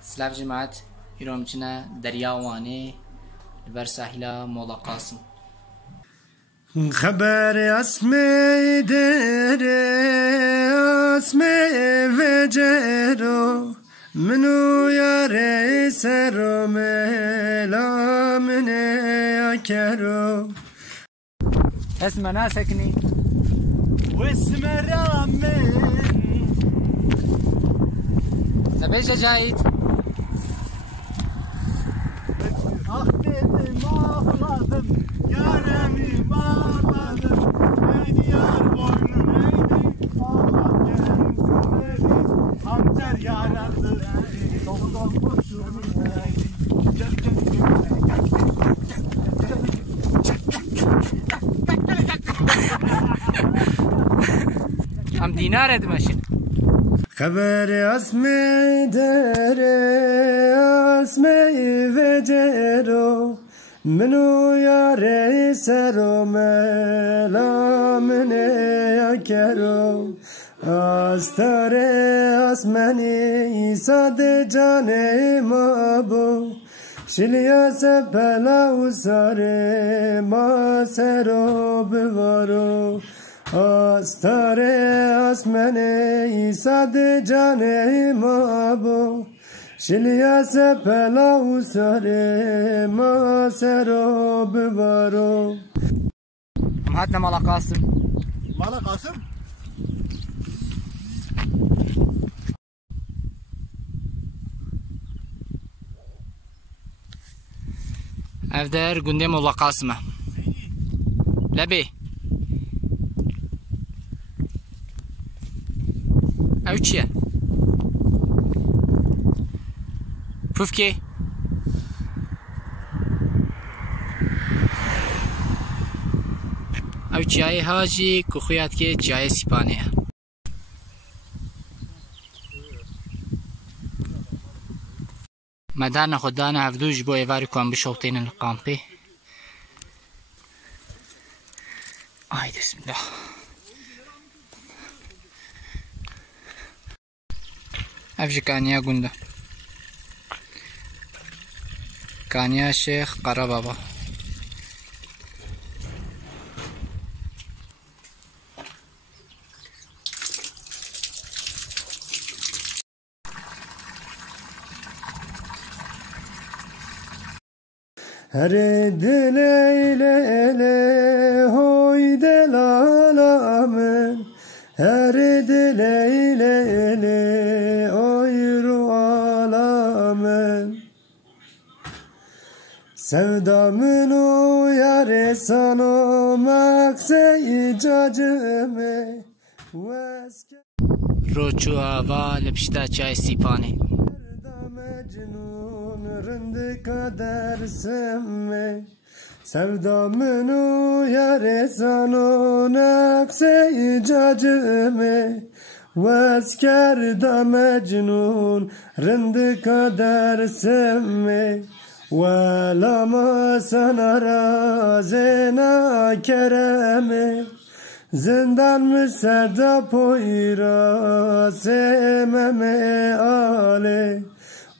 سلاف جماعت ایرام چنه دریا وانه لبر ساحل مولا قاسم خبر اسمي در اسمي وجرو منو يار سرو ملا من يكرو اسمنا سكني واسم رامن نبيش جايد أخذت ما لازم يا رامي ما لازم بيني يار boynun eğdi Allah gelin sürmedi Hamter yaralı Doktor boşluğunu eğdi هم دينار ادمشين خبر اسمي در اسمي وجرو منو يار سرو ملا من يكرو استار اسمني صد جاني مابو شليا سبلا وسار ما سرو بوارو استار اسمني صد جاني مابو شليا سبلا وسار ما سرو بوارو هاتنا مالا قاسم مالا قاسم افدر گنده مولا قاسمه لبي او چیه؟ پوفکی او چیه هاجی که خویاد که چیه سیپانه مدان خودان هفدوش بو ایواری کن بشوطین القامپی آی بسم الله افجي كانيا قندا كانيا شيخ قربابا هر دل لیله هوی دل آلامن هر دل لیله oy ru alamen sevdamın uyarı sana makse icacime روچو آوا لپشتا چای سیپانه مجنون رند kader semme sevdamın uyarı sana nakse icacime واسكر دا مجنون رند قدر سمي ولا ما سنرى زينا كرمي زندان مسردا پويرا سممي آلي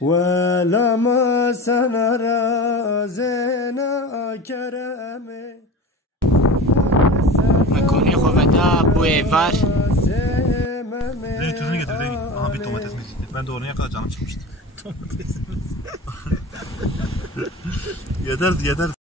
ولا ما سنرى زينا كرمي مكوني خوفتا بو ايفار Rengi tuzunu getir rengi. Aha bir domatesimiz. Ben de oraya kadar canım çıkmıştı. Domatesimiz. Yeter yeter.